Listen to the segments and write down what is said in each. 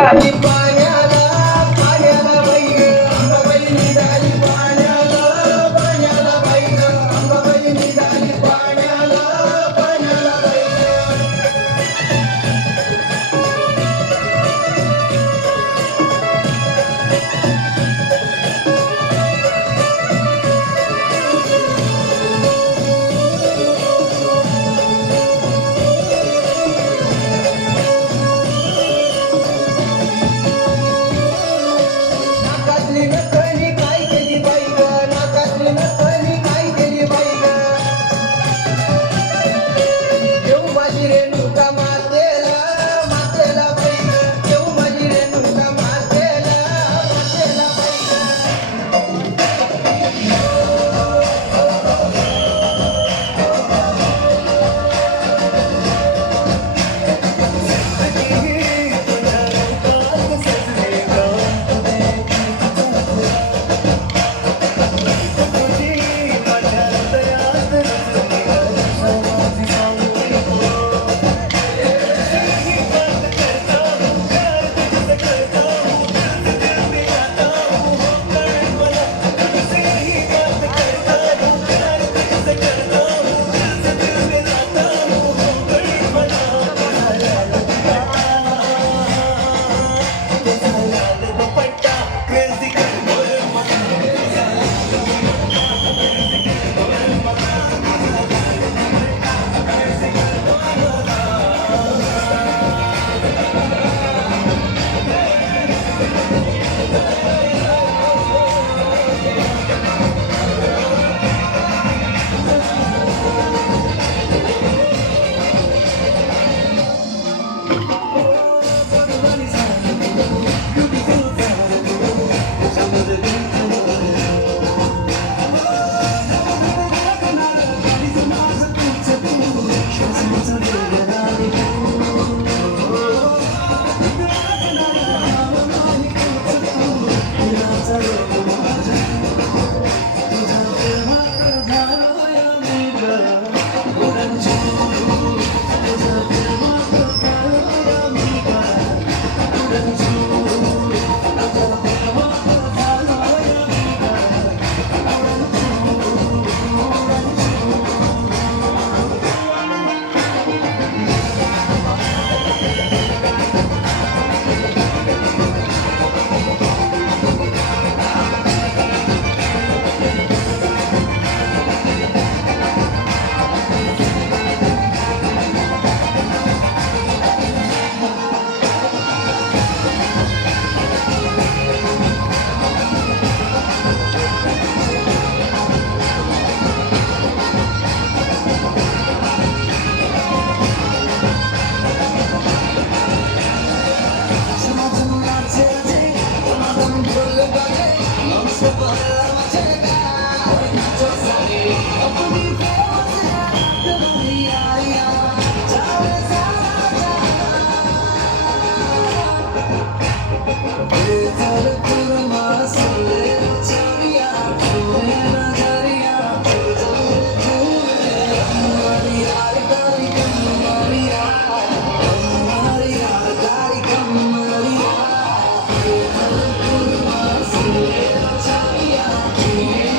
निघाली पाण्याला पाण्याला बाई ग अंबाबाई निघाली पाण्याला पाण्याला बाई ग अंबाबाई निघाली पाण्याला पाण्याला बाई ग. नाकातली नथनी काय केली बाई ग नाकातली नथनी काय केली बाई ग देऊ माझी रेणुका मातेला मातेला बाई ग देऊ माझी रेणुका मातेला मातेला बाई ग. Yeah.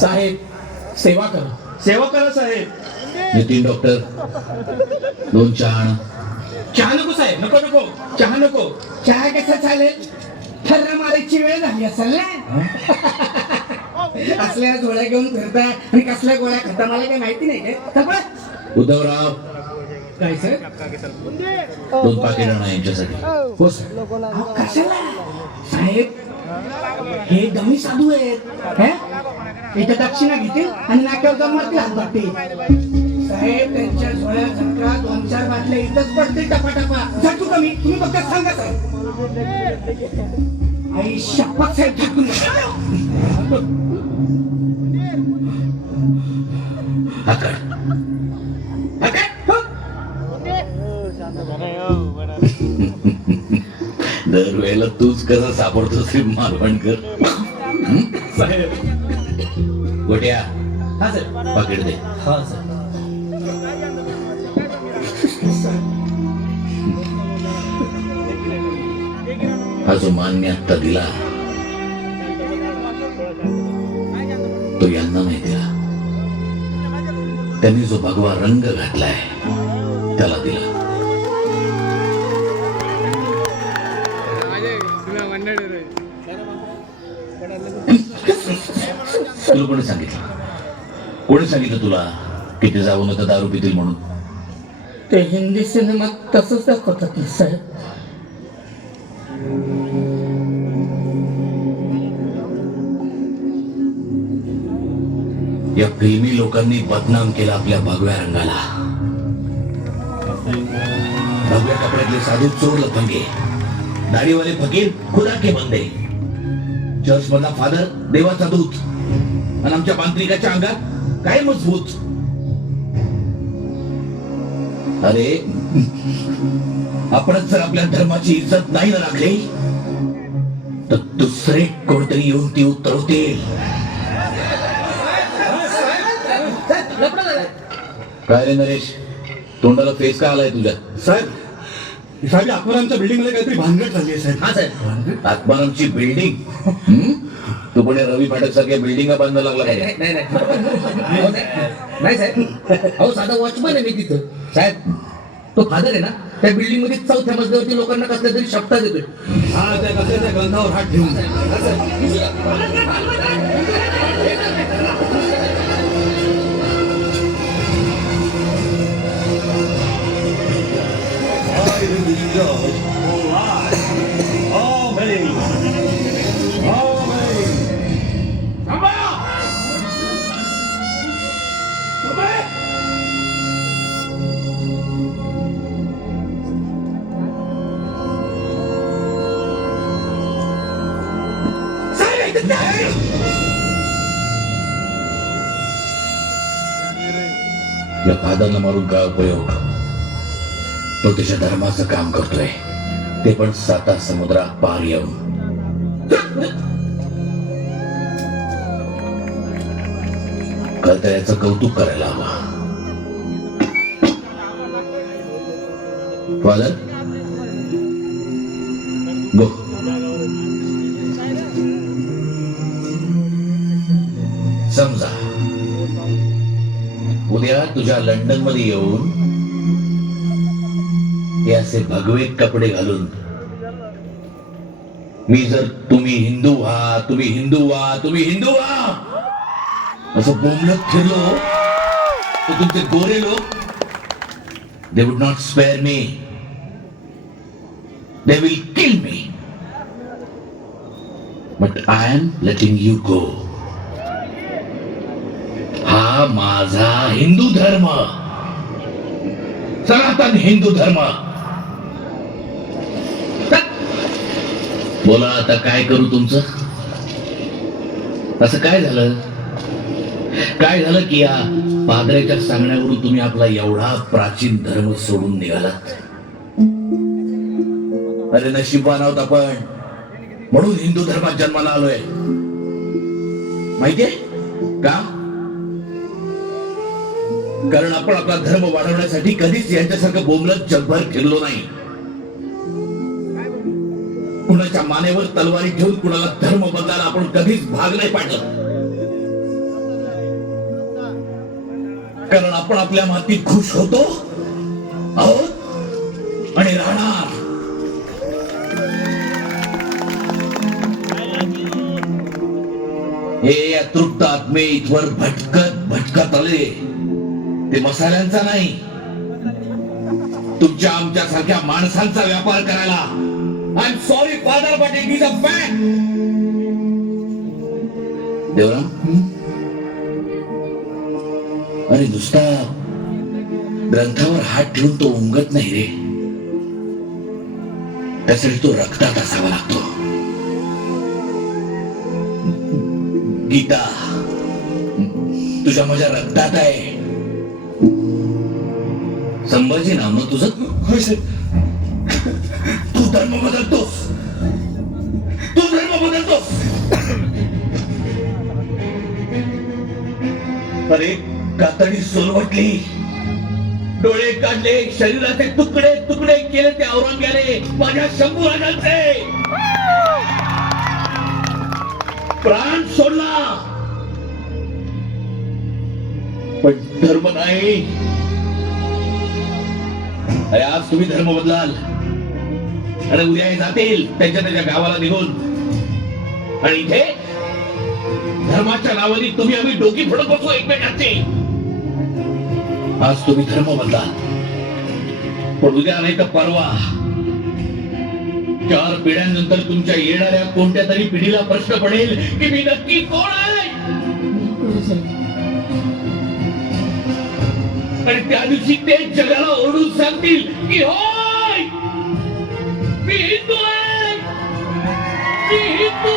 साहेब सेवा करा. सेवा करा साहेब. नितीन डॉक्टर 2 चहा आण. चहा नको साहेब. नको नको चहा नको. चहा कसा चालेल? थर्रा मारायची वेळ झाली असेल ना. असल्या गोळ्या घेऊन फिरता आणि कसल्या गोळ्या खाता मला काही माहिती नाही काय. उद्धवराव काय सर? 2 पाकिट आणा यांच्यासाठी. हो सर. कशाला साहेब? हे दमी साधू आहेत. इथं दक्षिणा घेतील आणि नाक्यावर जाऊन मारतील हात वाटतील. साहेब त्यांच्या झोळ्या झटका 2-4 बाटल्या इथंच पडतील टपाटपा. झटू कमी तुम्ही फक्त सांगा साहेब. आई शपथ साहेब झटकून हात काढ. दरवेळेला तूच कसं सापडतोस रे मालवणकर. साहेब. गोट्या हा सर. पाकिट दे. हा सर. हा जो मान्य आत्ता दिला तो यांना माहिती आहे. त्यांनी जो भगवा रंग घातलाय त्याला दिला. तुला कोणी सांगितलं? कोणी सांगितलं तुला किती जाऊन तर दारू पितील म्हणून? ते हिंदी सिनेमात तसंच दाखवतात ना साहेब. या फिल्मी लोकांनी बदनाम केला आपल्या भगव्या रंगाला. भगव्या कपड्यातले साधू चोर लफंगे, दाढीवाले फकीर खुदा के बंदे, चर्च मधला फादर देवाचा दूत आणि आमच्या मांत्रिकाच्या अंगात काय मजबूत. अरे आपणच जर आपल्या धर्माची इज्जत नाही ना राखली तर दुसरे कोणतरी येऊन ती उतरवतील. काय रे नरेश, तोंडाला फेस का आलाय तुझ्या? साहेब साहेब आत्मारामच्या बिल्डिंग मध्ये काहीतरी भानगड झाली आहे साहेब. हा साहेब. आत्मारामची बिल्डिंग? तू पण रवी फाटक सारख्या बिल्डिंग बांधायला लागला काय? नाही साहेब. अहो साधा वॉचमन आहे मी तिथं. साहेब तो फादर आहे ना, त्या बिल्डिंग मध्ये 4थ्या मजल्यावरती लोकांना कसल्या तरी शब्दात देतोय. हा त्या कशाच्या ग्रंथावर हात ठेवून. George, all right. Amen. Amen. थांबा! थांबा! साहेब, ऐकत नाही. या फादरला मारून काय उपयोग? तो त्याच्या धर्माचं काम करतोय, ते पण 7 समुद्रा पार येऊन. कळतं याचं कौतुक करायला हवं. Father go. समजा उद्या तुझ्या लंडन मध्ये येऊन हे असे भगवे कपडे घालून मी जर तुम्ही हिंदू व्हा, तुम्ही हिंदू व्हा, तुम्ही हिंदू व्हा असं बोंबलत फिरलो तर तुमचे गोरे लोक they would not spare me, they will kill me, but I am letting you go. हा माझा हिंदू धर्म, सनातन हिंदू धर्म. बोला आता काय करू तुमचं? असं काय झालं? काय झालं की या पादऱ्याच्या सांगण्यावरून तुम्ही आपला एवढा प्राचीन धर्म सोडून निघालात? अरे नशीबवान आहोत आपण, म्हणून हिंदू धर्मात जन्माला आलोय. माहितीये का? कारण आपण आपला धर्म वाढवण्यासाठी कधीच यांच्यासारखं बोंबलत जगभर फिरलो नाही. कुणाच्या मानेवर तलवारी ठेवून कुणाला धर्म बदलायला आपण कधीच भाग नाही पाडलं. कारण आपण आपल्या मातीत खुश होतो आहोत आणि राहणार. हे या तृप्त आत्मे इथवर भटकत भटकत आले, ते मसाल्यांचा नाही, तुमच्या आमच्या सारख्या माणसांचा व्यापार करायला. I am sorry father, but it is a fact. Devram, अरे नुसता ग्रंथावर हात ठेवून तो उमगत नाही रे, त्यासाठी तो रक्तात असावा लागतो. गीता तुझ्या माझ्या रक्तात आहे. संभाजी नाव ना तुझं? तू धर्म बदलतोस, तू धर्म बदलतोस. अरे कातडी सोलवटली, डोळे काढले, शरीराचे तुकडे तुकडे केले ते औरंग्याने माझ्या शंभू राजांचे. प्राण सोडला, पण धर्म नाही. अरे आज तुम्ही धर्म बदलाल आणि उद्या हे जातील त्यांच्या त्याच्या गावाला निघून, आणि इथे धर्माच्या नावाने तुम्ही आम्ही डोकी फोडत बसू एकमेकांची. आज तुम्ही धर्म बदलाल, पण उद्या नाही तर परवा 4 पिढ्यांनंतर तुमच्या येणाऱ्या कोणत्या तरी पिढीला प्रश्न पडेल की मी नक्की कोण आहे. आणि त्या दिवशी ते जगाला ओरडून सांगतील की होय मी हिंदू आहे, मी हिंदू